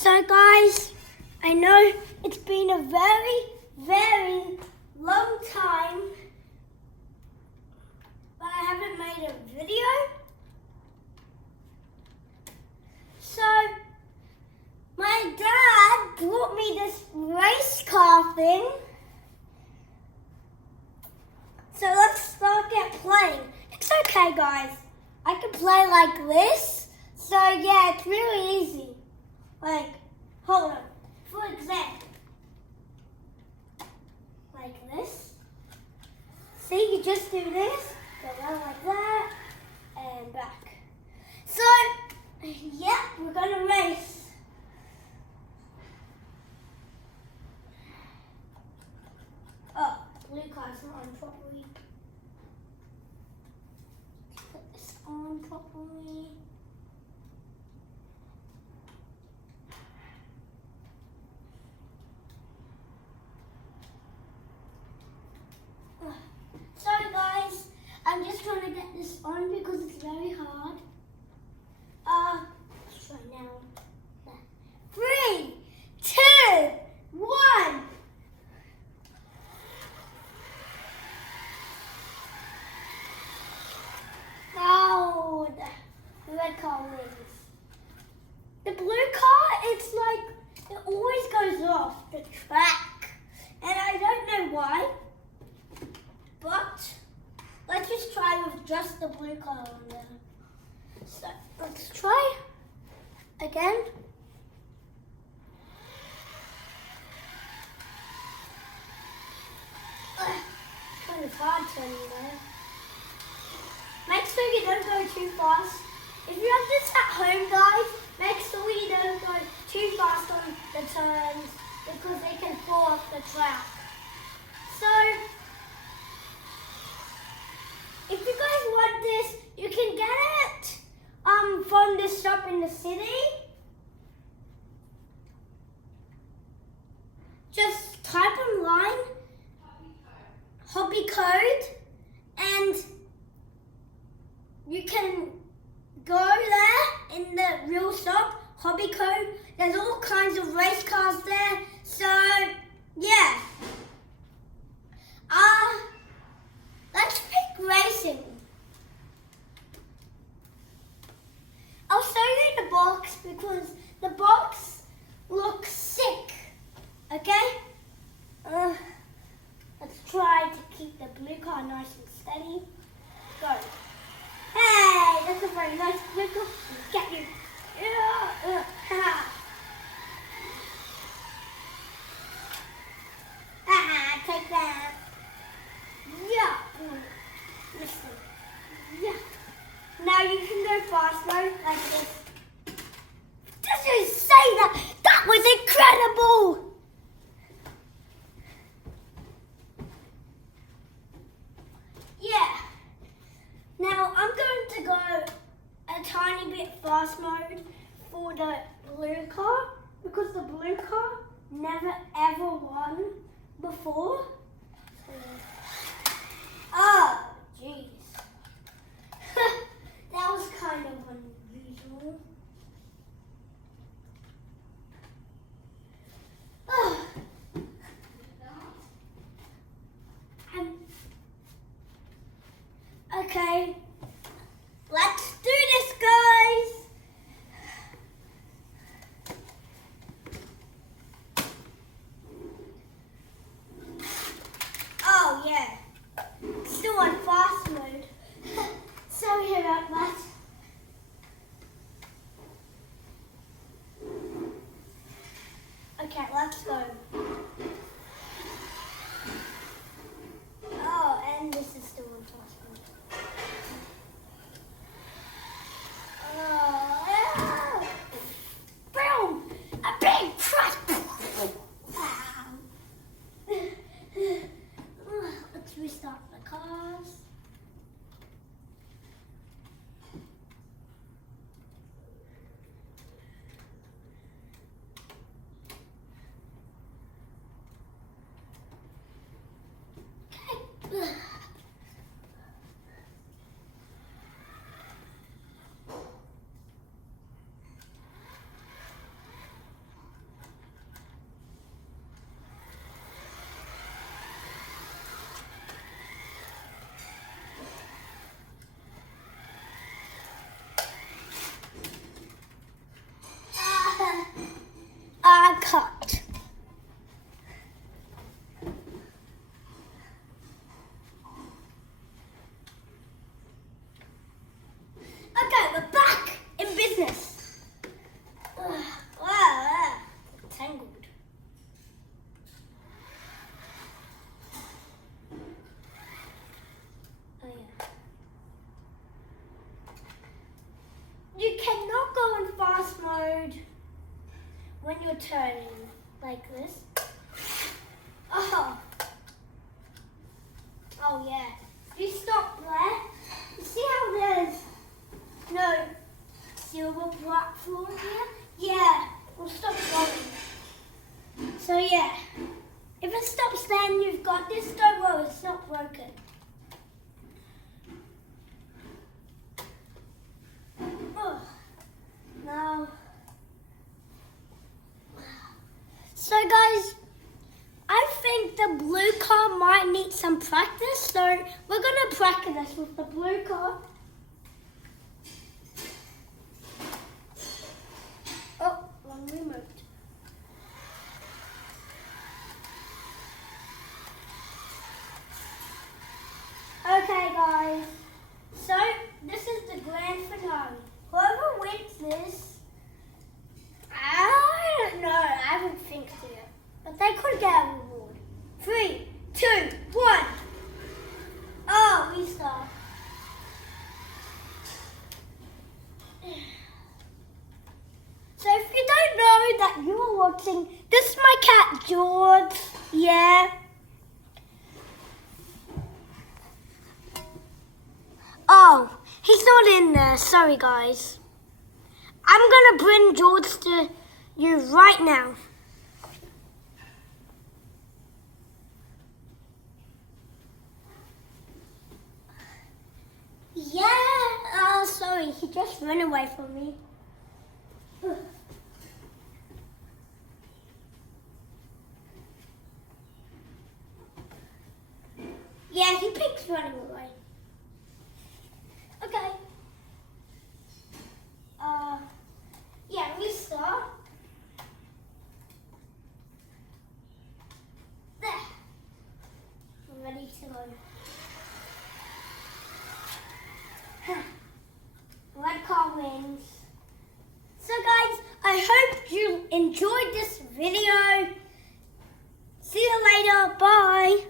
So guys, I know it's been a very long time, but I haven't made a video. So my dad brought me this race car thing. So let's start playing. It's okay guys, I can play like this. So yeah, it's really easy. Like, hold on. For example, like this. See, you just do this, go around like that, and back. So, yeah, we're gonna race. Oh, blue car's not on properly. Put this on properly. Sorry guys, I'm just trying to get this on because it's very hard. Let's try now. 3, 2, 1. Now the red car wins. The blue car, it's like, it always goes off the track. And I don't know why. But let's just try with just the blue car on there. So let's try again. Kind of hard turning there. Make sure you don't go too fast. If you have this at home, guys, make sure you don't go too fast on the turns because they can fall off the track. So if you guys want this, you can get it from this shop in the city. Just type online hobby code and you can go there in the real shop, hobby code. There's all kinds of race cars there. So yeah. Let's pick racing. I'll show you the box because the box looks sick. Okay? Let's try to keep the blue car nice and steady. Go. Hey, that's a very nice blue car. Get you. Take that. Yeah. Listen. Yeah. Now you can go faster like this. Did you say that? That was incredible. Yeah. Now I'm going to go a tiny bit fast mode for the blue car because the blue car never ever won before. Oh, jeez. That was kind of unusual. Okay, let's do this, guys. Oh, yeah. Still on fast mode. Sorry about that. Okay, let's go. Oh, and this is still on fast mode. Oh, yeah. Boom! A big crash! Let's restart the cars. mode when you're turning like this. Oh yeah. If you stop there, you see how there's no silver platform here? Yeah, we'll stop going. So yeah, if it stops then you've got this, don't worry, it's not broken. Oh, now, so guys, I think the blue car might need some practice, so we're gonna practice with the blue car. Oh, wrong remote. Okay guys, so this is the grand finale. Whoever wins this, I don't know, I haven't think to it, but they could get a reward. 3, 2, 1. Oh, we start. So if you don't know that you are watching, this is my cat George, yeah. Oh, he's not in there, sorry guys. I'm gonna bring George to you right now. Yeah, oh sorry, he just ran away from me. Yeah, he picks running away. Okay. Yeah, restart. There. I'm ready to go. Red car wins. So guys, I hope you enjoyed this video. See you later. Bye.